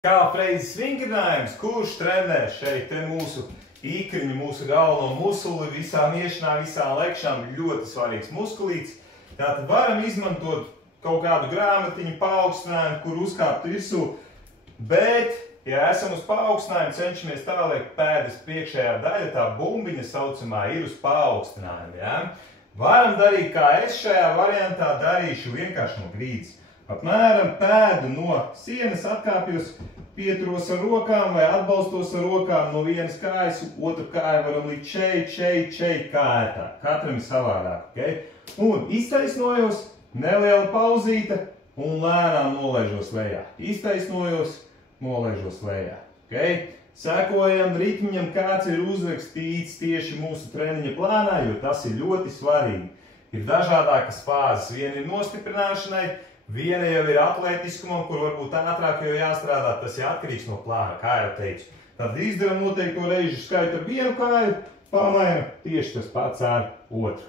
Kā freizes vingrinājums, kurš trenē šeit te mūsu īkriņu, mūsu galveno musuli, visām iešanām, visām lekšām, ļoti svarīgs muskulīts. Tātad varam izmantot kaut kādu grāmatiņu paaugstinājumu, kur uzkāpt virsū, bet, ja esam uz paaugstinājumu, cenšamies tā, lai pēdas priekšējā daļa, tā bumbiņa saucamā, ir uz paaugstinājumu. Ja? Varam darīt, kā es šajā variantā darīšu, vienkārši no grīdas. Apmēram pēdu no sienas atkāpjos, pieturos ar rokām vai atbalstos ar rokām no vienas kājas, otru kāju varam likt šeit, kā ērtāk. Katram ir savādāk, okay? Un iztaisnojos, neliela pauzīte un lēnām nolaižos lejā. Iztaisnojos, nolaižos lejā, okay? Sekojam ritmiņam, kāds ir uzrakstīts tieši mūsu treniņa plānā, jo tas ir ļoti svarīgi. Ir dažādākas fāzes, viena ir nostiprināšanai, viena jau ir atlētiskumam, kur varbūt ātrāk jau jāstrādā, tas ir atkarīgs no plāna, kā jau teicu. Tad izdaram noteikto reižu skaitu ar vienu kāju, pamaina tieši tas pats ar otru.